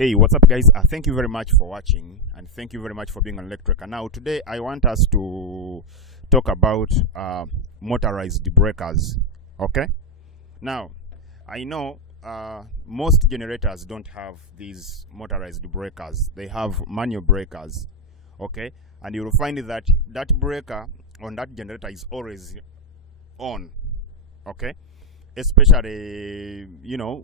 Hey, what's up guys? Thank you very much for watching and thank you very much for being on Electric. And now today I want us to talk about motorized breakers. Okay, now I know most generators don't have these motorized breakers. They have manual breakers. Okay, and you will find that that breaker on that generator is always on. Okay, especially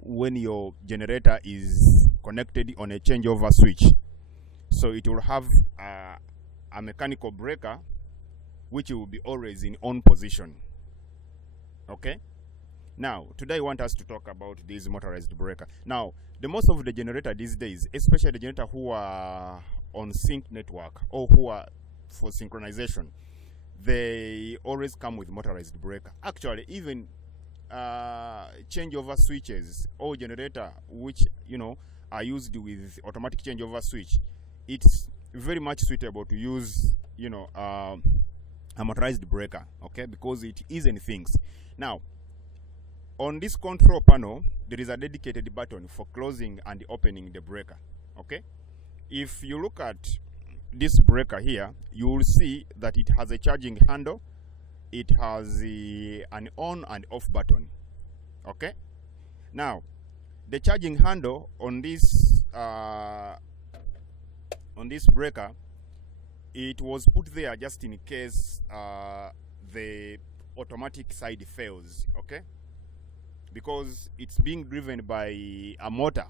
when your generator is connected on a changeover switch, so it will have a mechanical breaker which will be always in on position. Okay, now today I want us to talk about this motorized breaker. Now the most of the generator these days, especially the generator who are on sync network or who are for synchronization, they always come with motorized breaker. Actually, even changeover switches or generator which are used with automatic changeover switch, it's very much suitable to use a motorized breaker. Okay, because it isn't things. Now on this control panel there is a dedicated button for closing and opening the breaker. Okay, if you look at this breaker here, you will see that it has a charging handle. It has an on and off button. Okay, now the charging handle on this breaker, it was put there just in case the automatic side fails. Okay, because it's being driven by a motor,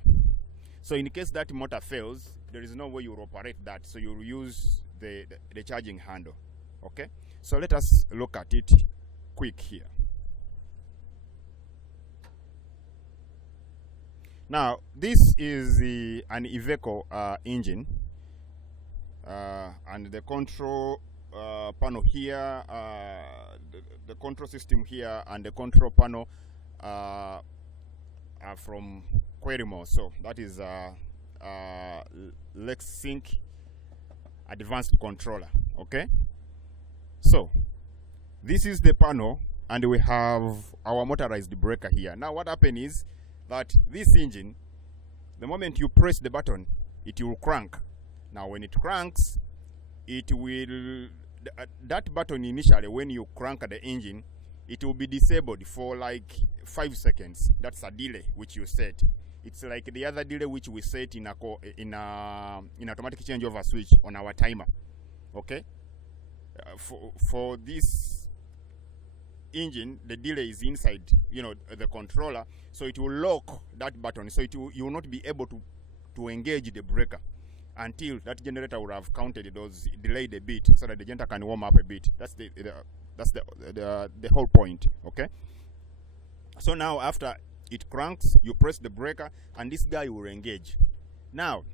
so in case that motor fails, there is no way you will operate that, so you will use the charging handle. Okay, so let us look at it quick here. Now this is an Iveco engine, and the control panel here, the control system here, and the control panel are from Querimo. So that is LexSync advanced controller. Okay, so this is the panel and we have our motorized breaker here. Now what happened is that this engine, the moment you press the button, it will crank. Now when it cranks, it will that button initially, when you crank the engine, it will be disabled for like 5 seconds. That's a delay which you set. It's like the other delay which we set in automatic changeover switch on our timer. Okay, for this engine, the delay is inside the controller, so it will lock that button, so you will not be able to engage the breaker until that generator will have counted those, delayed a bit, so that the generator can warm up a bit. That's the whole point. Okay, so now after it cranks, you press the breaker and this guy will engage. Now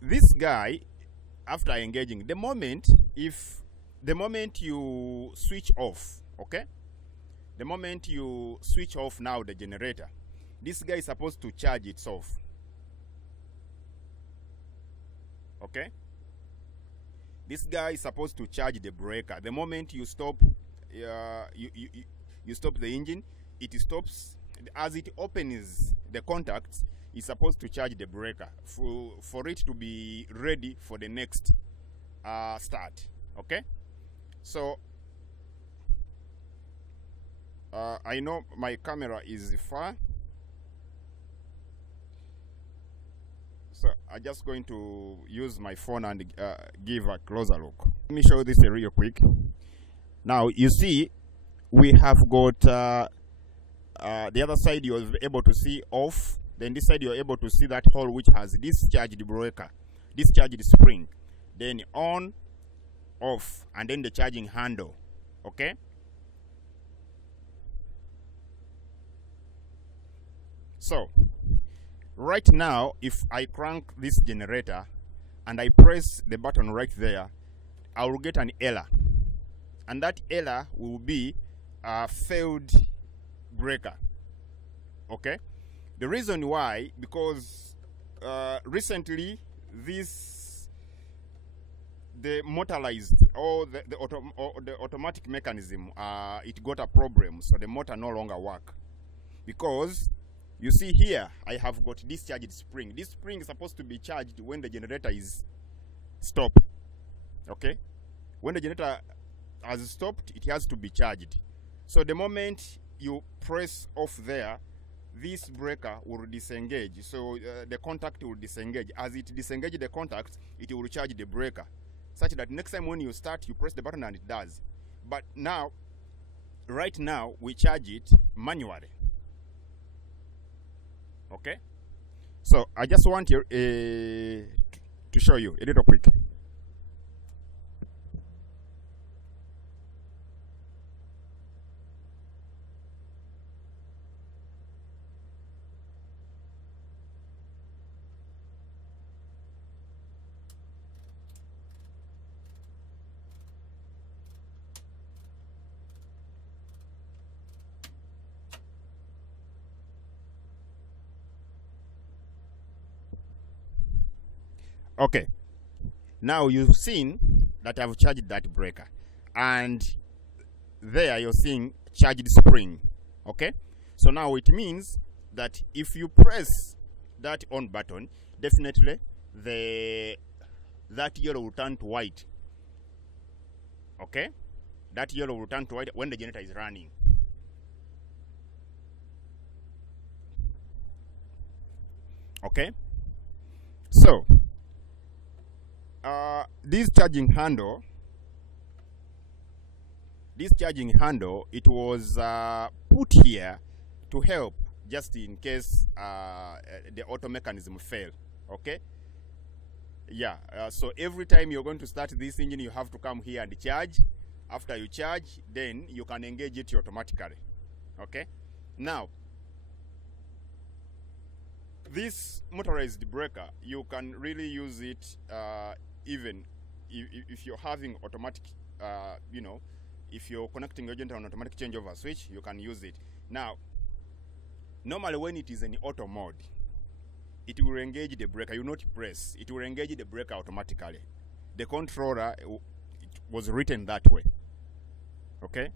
this guy, after engaging, the moment you switch off, okay, the moment you switch off now the generator, this guy is supposed to charge itself. Okay, this guy is supposed to charge the breaker. The moment you stop, you stop the engine, it stops. As it opens the contacts, it's supposed to charge the breaker for it to be ready for the next start. Okay, so I know my camera is far, so I'm just going to use my phone and give a closer look. Let me show this real quick. Now you see we have got the other side you're able to see off, then this side you're able to see that hole which has discharged breaker, discharged spring, then on, off, and then the charging handle. Okay, so right now if I crank this generator and I press the button right there, I will get an error, and that error will be a failed breaker. Okay, the reason why, because recently the motorized or the automatic mechanism, it got a problem, so the motor no longer work, because You see here, I have got discharged spring. This spring is supposed to be charged when the generator is stopped. Okay? When the generator has stopped, it has to be charged. So the moment you press off there, this breaker will disengage. So the contact will disengage. As it disengages the contact, it will charge the breaker, such that next time when you start, you press the button and it does. But now, right now, we charge it manually. Okay? So I just want you to show you a little quick. Okay, now you've seen that I've charged that breaker, and there you're seeing charged spring. Okay, so now it means that if you press that on button, definitely that yellow will turn to white. Okay, that yellow will turn to white when the generator is running. Okay, so this charging handle, it was put here to help just in case the auto mechanism fail. Okay, yeah, so every time you're going to start this engine, you have to come here and charge. After you charge, then you can engage it automatically. Okay, now this motorized breaker, you can really use it even if you're having automatic, you know, if you're connecting your generator on automatic changeover switch, you can use it. Now, normally when it is in auto mode, it will engage the breaker. You not press, it will engage the breaker automatically. The controller, it was written that way. Okay,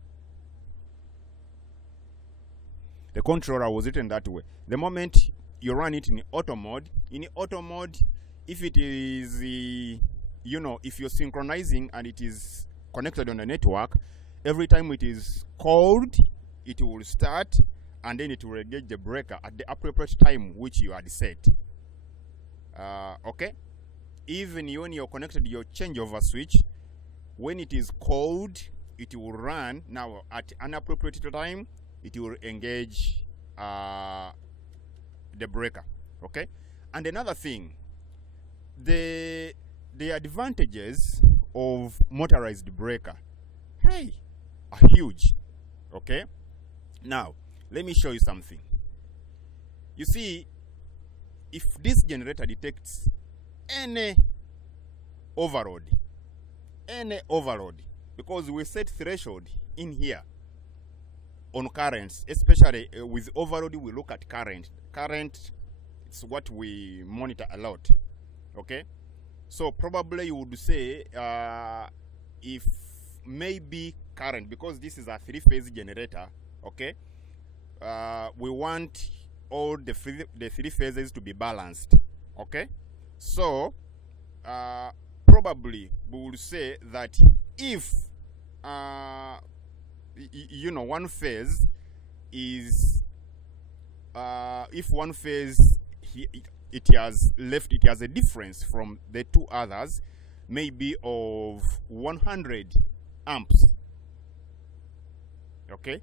the controller was written that way. The moment you run it in auto mode, if it is you know, if you're synchronizing and it is connected on the network, every time it is called, it will start and then it will engage the breaker at the appropriate time which you had set. Okay, even when you're connected your changeover switch, when it is called, it will run. Now at an appropriate time, it will engage the breaker. Okay, and another thing, the advantages of motorized breaker, hey, are huge. Okay, now let me show you something. You see, if this generator detects any overload, because we set threshold in here on currents, especially with overload, we look at current. Current is what we monitor a lot. Okay, so probably you would say if maybe current, because this is a three-phase generator. Okay, we want all the three phases to be balanced. Okay, so probably we would say that if you know, one phase is if one phase it has a difference from the two others, maybe of 100 amps. Okay,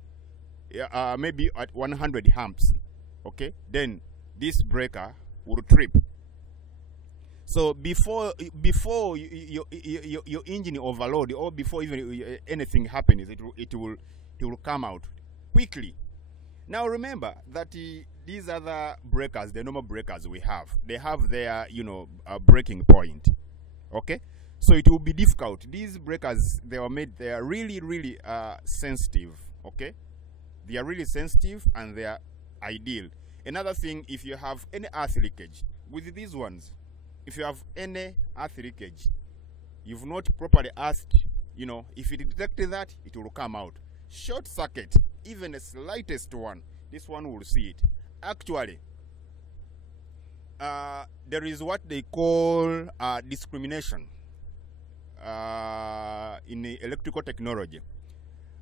maybe at 100 amps. Okay, then this breaker will trip. So before your engine overload, or before even anything happens, it will come out quickly. Now remember that these other breakers, the normal breakers we have, they have their, you know, breaking point. Okay, so it will be difficult. These breakers, they are really sensitive. Okay, they are really sensitive and they are ideal. Another thing, if you have any earth leakage with these ones, if you have any earth leakage, you've not properly asked, you know, if it detected that, it will come out. Short circuit, even the slightest one, this one will see it. actually, there is what they call discrimination in the electrical technology.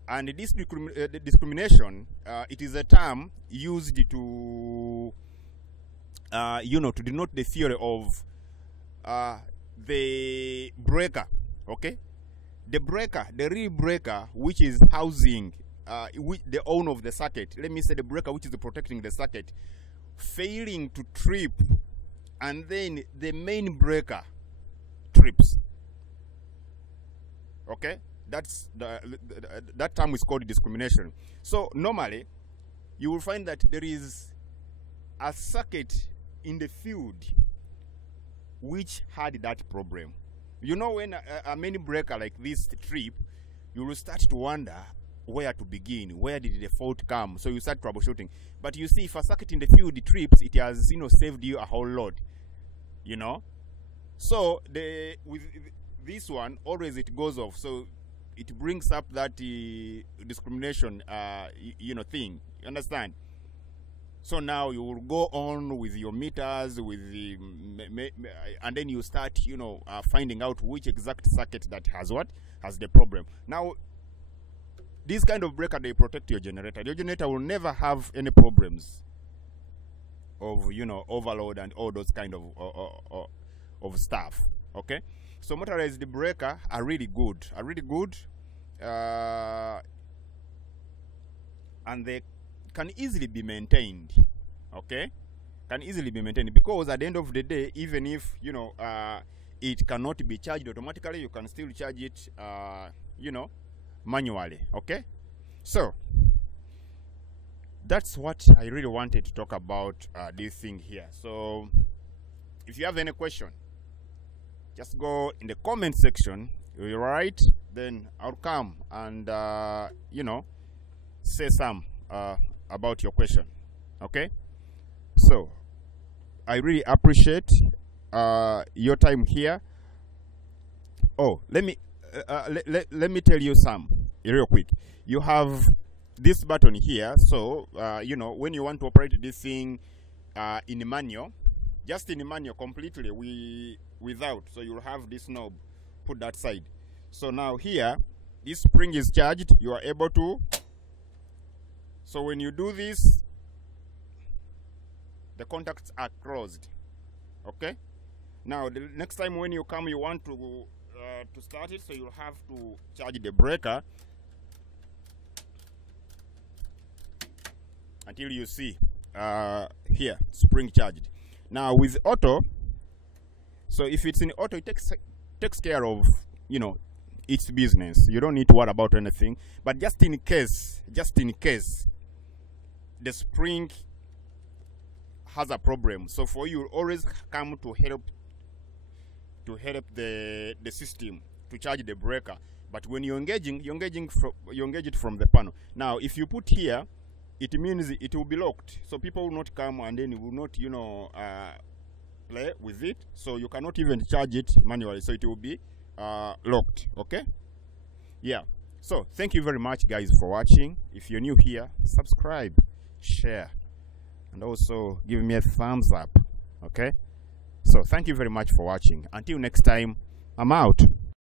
And this discrimination, it is a term used to, to denote the theory of the breaker, okay? The breaker, the real breaker, which is housing the owner of the circuit, let me say the breaker which is protecting the circuit, failing to trip, and then the main breaker trips, okay? That's that term is called discrimination. So normally you will find that there is a circuit in the field which had that problem. You know, when a main breaker like this trip, you will start to wonder where to begin, where did the fault come, so you start troubleshooting. But you see, if a circuit in the field trips, it has saved you a whole lot, so with this one always it goes off, so it brings up that discrimination thing, you understand? So now you will go on with your meters, with the and then you start finding out which exact circuit that has the problem. Now this kind of breaker, they protect your generator. Your generator will never have any problems of overload and all those kind of stuff, okay? So motorized breaker are really good, and they can easily be maintained, okay? Can easily be maintained, because at the end of the day, even if it cannot be charged automatically, you can still charge it manually, okay? So that's what I really wanted to talk about this thing here. So if you have any question, just go in the comment section, you write, then I'll come and say some about your question, okay? So I really appreciate your time here. Oh, let me tell you some real quick. You have this button here, so when you want to operate this thing in a manual, just in a manual completely without, so you'll have this knob, put that side. So now here, this spring is charged, you are able to, so when you do this, the contacts are closed, okay? Now the next time when you come, you want to start it, so you'll have to charge the breaker until you see here, spring charged. Now with auto, so if it's in auto, it takes care of its business. You don't need to worry about anything. But just in case the spring has a problem, so for you always come to help the system to charge the breaker. But when you're engaging it from the panel. Now if you put here, it means it will be locked, so people will not come and then will not play with it, so you cannot even charge it manually, so it will be locked, okay? Yeah, so thank you very much guys for watching. If you're new here, subscribe, share, and also give me a thumbs up, okay? So thank you very much for watching. Until next time, I'm out.